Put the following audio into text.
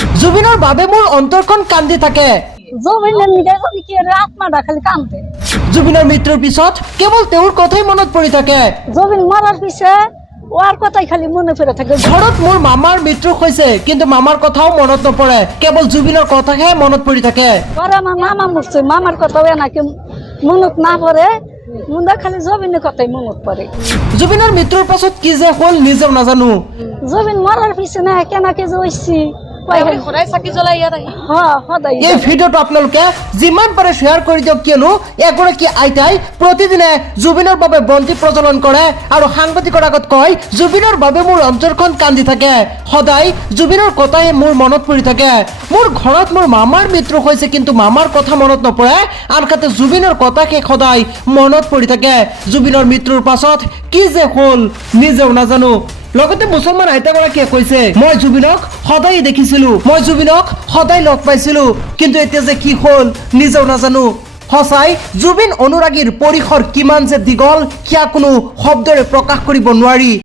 জুবিনৰ বাবে মোৰ অন্তৰখন কান্দি থাকে। জুবিনৰ মৃত্যুৰ পিছত কেৱল তেওঁৰ কথাই মনত পৰি থাকে। জুবিন মৰাৰ পিছে ওর কথাই খালি মনে পড়ে থাকে। ঘৰত মোৰ মামাৰ মৃত্যু হৈছে, কিন্তু মামাৰ কথাও মনত নপৰে, কেৱল জুবিনৰ কথাহে মনত পৰি থাকে। পরে আমার মামা মরছে, মামার কথাও নাকি মনত না পড়ে, মুন্দা খালি জুবিনের কথাই মনত পড়ে। জুবিনৰ মৃত্যুৰ পাছত কি যে হ'ল নিজেও নাজানো। জুবিন মরার পিছে না কেনাকে যে হইছি এই ভিডিঅ'টো আপোনালোকে যিমান পাৰে শ্বেয়াৰ কৰি দিয়ক, কিয়নো এগৰাকী আইতাই প্ৰতিদিনে জুবিনৰ বাবে বন্তি প্ৰজ্বলন কৰে আৰু সাংবাদিকৰ আগত কয়, জুবিনৰ বাবে মোৰ অন্তৰখন কান্দি থাকে, সদায় জুবিনৰ কথাই মোৰ মনত পৰি থাকে। মোৰ ঘৰত মোৰ মামাৰ মৃত্যু হৈছে, কিন্তু মামাৰ কথা মনত নপৰে, আনহাতে জুবিনৰ কথাকে সদায় মনত পৰি থাকে। জুবিনৰ মৃত্যুৰ পাছত কি যে হ'ল নিজেও নাজানো। লগতে মুছলমান আইতাগৰাকীয়ে কৈছে, মই জুবিনক সদায় দেখিছিলো, মই জুবিনক সদায় লগ পাইছিলো, কিন্তু এতিয়া যে কি হ'ল নিজেও নাজানো। সঁচাই জুবিন অনুৰাগীৰ পৰিসৰ কিমান যে দীঘল, সেয়া কোনো শব্দৰে প্ৰকাশ কৰিব নোৱাৰি।